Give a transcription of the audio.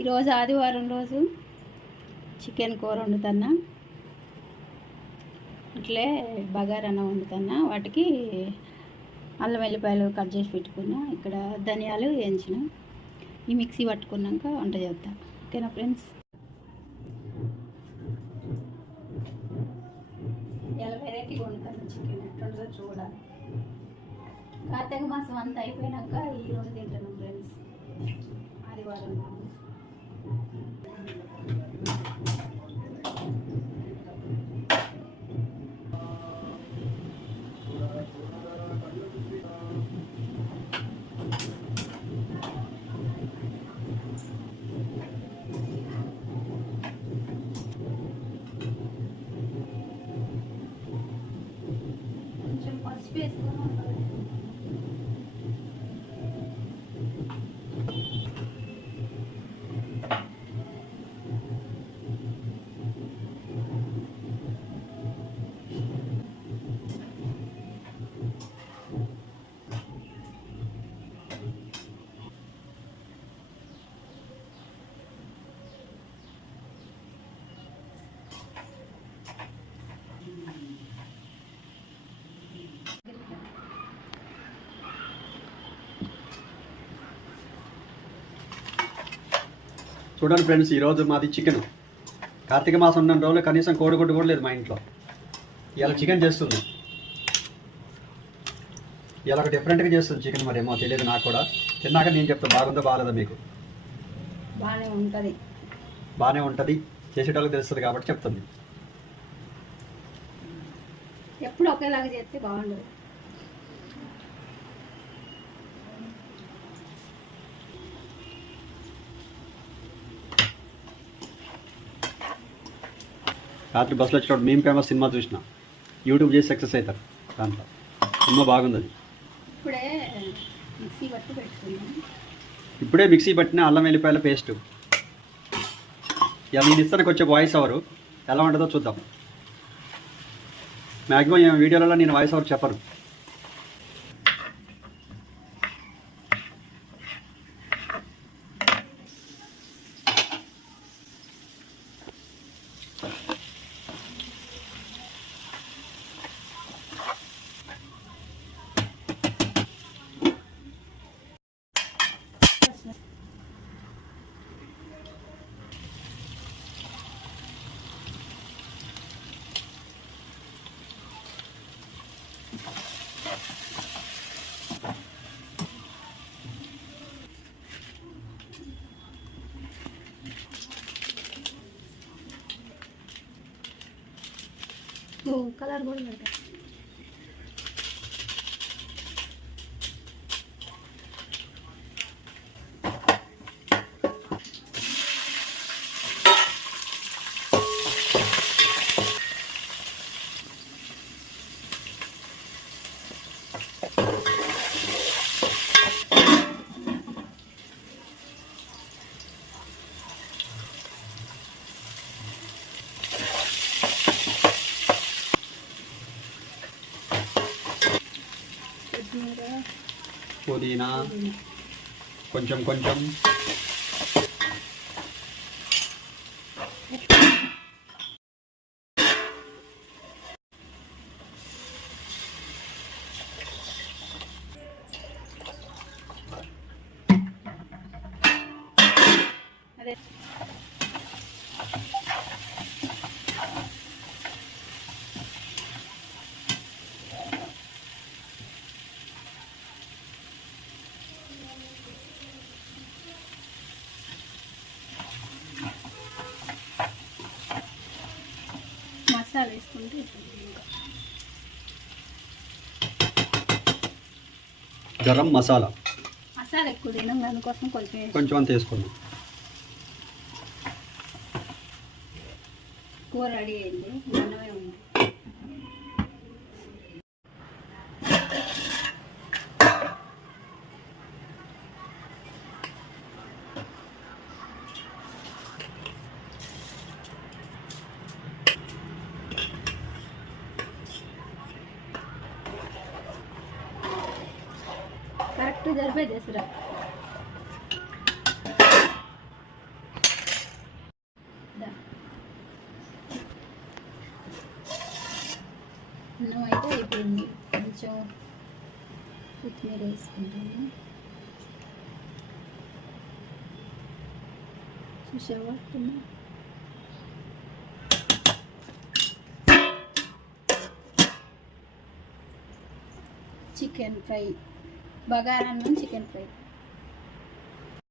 ఈరోజు ఆదివారం రోజు చికెన్ కూర వండుతున్నా, అట్లే బగారన్నం వండుతున్నా. వాటికి అల్లం వెల్లిపాయలు కట్ చేసి పెట్టుకున్నా, ఇక్కడ ధనియాలు వేయించిన. ఈ మిక్సీ పట్టుకున్నాక వంట చేద్దాం. ఓకేనా ఫ్రెండ్స్? ఇలా వెరైటీగా వండుతాను చికెన్, ఎట్లుంటుందో చూడాలి. కార్తీక మాసం అంతా అయిపోయినాక ఈరోజు తింటాను ఫ్రెండ్స్, ఆదివారం. కొంచెం పసుపు వేసుకున్నాం. చూడండి ఫ్రెండ్స్, ఈరోజు మాది చికెన్. కార్తీక మాసం ఉన్న రోజులు కనీసం కోడిగుడ్డు కూడా లేదు మా ఇంట్లో. ఇలా చికెన్ చేస్తుంది. ఇలా ఒక డిఫరెంట్గా చేస్తుంది చికెన్. మరి ఏమో తెలియదు నాకు కూడా. తిన్నాక నేను చెప్తాను బాగుందో బాగాలేదా మీకు. బాగానే ఉంటుంది, చేసేటోళ్ళకి తెలుస్తుంది కాబట్టి చెప్తుంది. ఎప్పుడు ఒకేలాగా చేస్తే బాగుండదు. రాత్రి బస్సులో వచ్చేటప్పుడు మేము ఫేమస్ సినిమా చూసిన, యూట్యూబ్ చేసి సక్సెస్ అవుతారు. దాంట్లో సినిమా బాగుంది. అది ఇప్పుడే మిక్సీ పట్టిన అల్లం వెల్లిపాయల పేస్ట్. ఇలా నేను ఇస్తానికి వచ్చే వాయిస్ ఓవర్ ఎలా ఉంటుందో చూద్దాం. మ్యాక్సిమం వీడియోలలో నేను వాయిస్ ఓవర్ చెప్పను. కలర్ కూడా పెడతా. పుదీనా కొంచెం కొంచెం, అదే మసాలా వేసుకుంటే గరం మసాలా ఎక్కువ తినాం, దానికోసం కొంచెం అంత వేసుకున్నాం. కూర రెడీ అయింది, అన్నమే ఉంది. కరెక్ట్ జరిపే చేసిరా. అన్నం అయితే అయిపోయింది. కొంచెం కొత్తిమీర వేసుకుంటాను. చూసావా? చికెన్ ఫ్రై, బగారా అన్నం, చికెన్ ఫ్రై.